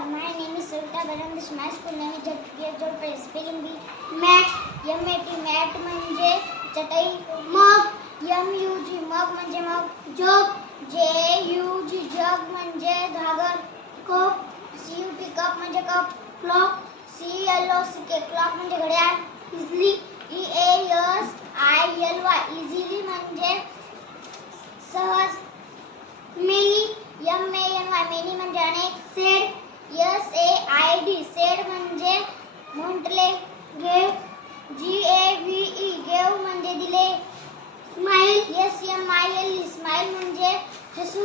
My name is Savita Barandish. My school name is Jodhpur. Spelling bee. Mat. M-A-T. Mat म्हणजे चटई. Mug. M-U-G. Mug म्हणजे mug. Jug. J-U-G. Jug म्हणजे घागर. Cup. C-U-P. Cup म्हणजे cup. Clock. C-L-O-C-K. Clock म्हणजे घड्याळ. Easily. E-A-S-I-L-Y. Easily म्हणजे सहज. Many. M-A-N-Y. Many म्हणजे अनेक. Said. S-A-I-D. Said म्हणजे म्हटले. Gave. G-A-V-E. Gave म्हणजे दिले. Smile. S-M-I-L-E. Smile म्हणजे हसू.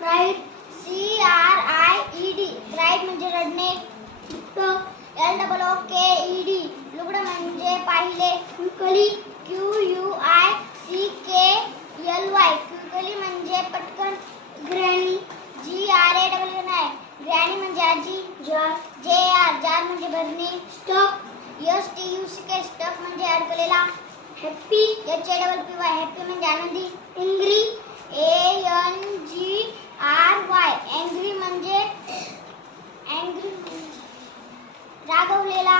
Cried. C-R-I-E-D. Cried म्हणजे रडणे. L-O-O-K-E-D. लुगडं म्हणजे पाहिले. Quickly. Q-U-I-C-K-L-Y. Quickly म्हणजे पटकन. Granny. G-R-A-N-Y. Granny म्हणजे आजी. Jar. J-R. jar म्हणजे भरणी. Stuck. S-T-U-C-K. Stuck म्हणजे अडकलेला. Happy. H-A-P-P-Y. Happy म्हणजे आनंदी. Angry. A-N-G-R-Y. Angry म्हणजे रागवलेला.